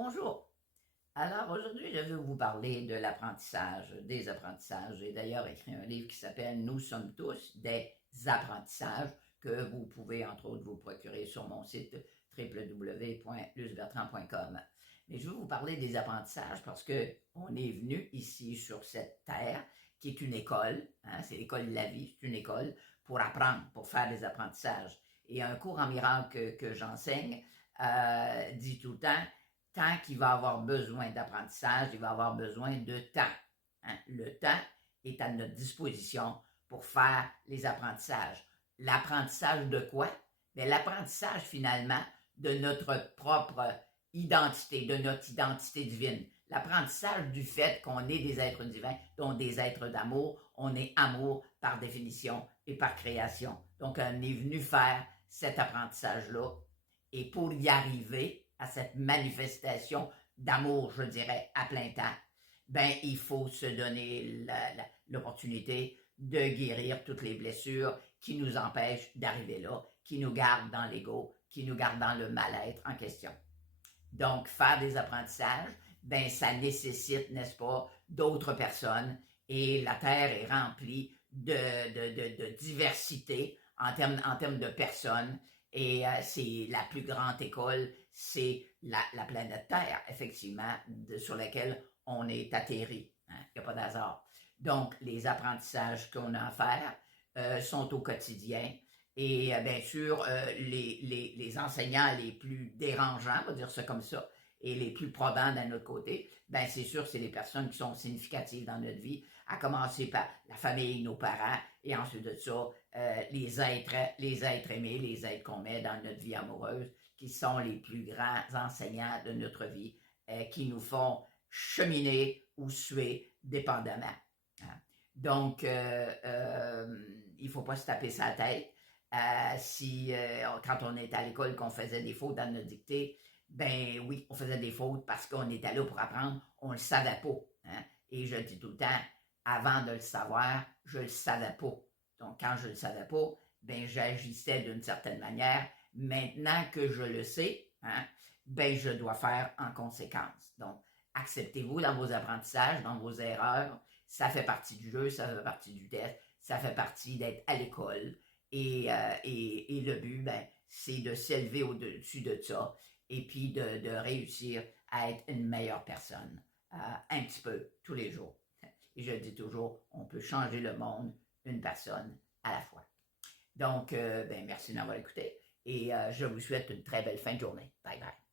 Bonjour. Alors aujourd'hui, je vais vous parler de l'apprentissage, des apprentissages. J'ai d'ailleurs écrit un livre qui s'appelle Nous sommes tous des apprentissages que vous pouvez entre autres vous procurer sur mon site www.lucbertrand.com. Mais je vais vous parler des apprentissages parce que on est venu ici sur cette terre qui est une école, hein, c'est l'école de la vie, c'est une école pour apprendre, pour faire des apprentissages. Et un cours en miracle que j'enseigne dit tout le temps tant qu'il va avoir besoin d'apprentissage, il va avoir besoin de temps. Hein? Le temps est à notre disposition pour faire les apprentissages. L'apprentissage de quoi? Bien, l'apprentissage finalement de notre propre identité, de notre identité divine. L'apprentissage du fait qu'on est des êtres divins, donc des êtres d'amour. On est amour par définition et par création. Donc, on est venu faire cet apprentissage-là. Et pour y arriver à cette manifestation d'amour, je dirais, à plein temps, ben, il faut se donner l'opportunité de guérir toutes les blessures qui nous empêchent d'arriver là, qui nous gardent dans l'ego, qui nous gardent dans le mal-être en question. Donc, faire des apprentissages, ben, ça nécessite, n'est-ce pas, d'autres personnes et la Terre est remplie de diversité en termes de personnes et c'est la plus grande école, c'est la planète Terre, effectivement, sur laquelle on est atterri. Hein? Il n'y a pas d'hasard. Donc, les apprentissages qu'on a à faire sont au quotidien. Et bien sûr, les enseignants les plus dérangeants, on va dire ça comme ça, et les plus probants d'un autre côté, ben c'est sûr, c'est les personnes qui sont significatives dans notre vie, à commencer par la famille, nos parents, et ensuite de ça, les êtres aimés, les êtres qu'on met dans notre vie amoureuse, qui sont les plus grands enseignants de notre vie, qui nous font cheminer ou suer dépendamment. Hein. Donc, il ne faut pas se taper sa tête. Quand on était à l'école, qu'on faisait des fautes dans notre dictée, ben oui, on faisait des fautes parce qu'on était là pour apprendre, on ne le savait pas. Hein? Et je dis tout le temps, avant de le savoir, je ne le savais pas. Donc, quand je ne le savais pas, ben j'agissais d'une certaine manière. Maintenant que je le sais, hein, ben je dois faire en conséquence. Donc, acceptez-vous dans vos apprentissages, dans vos erreurs. Ça fait partie du jeu, ça fait partie du test, ça fait partie d'être à l'école. Et le but, ben, c'est de s'élever au-dessus de ça et puis de réussir à être une meilleure personne, un petit peu tous les jours. Et je dis toujours, on peut changer le monde une personne à la fois. Donc, ben, merci d'avoir écouté et je vous souhaite une très belle fin de journée. Bye bye.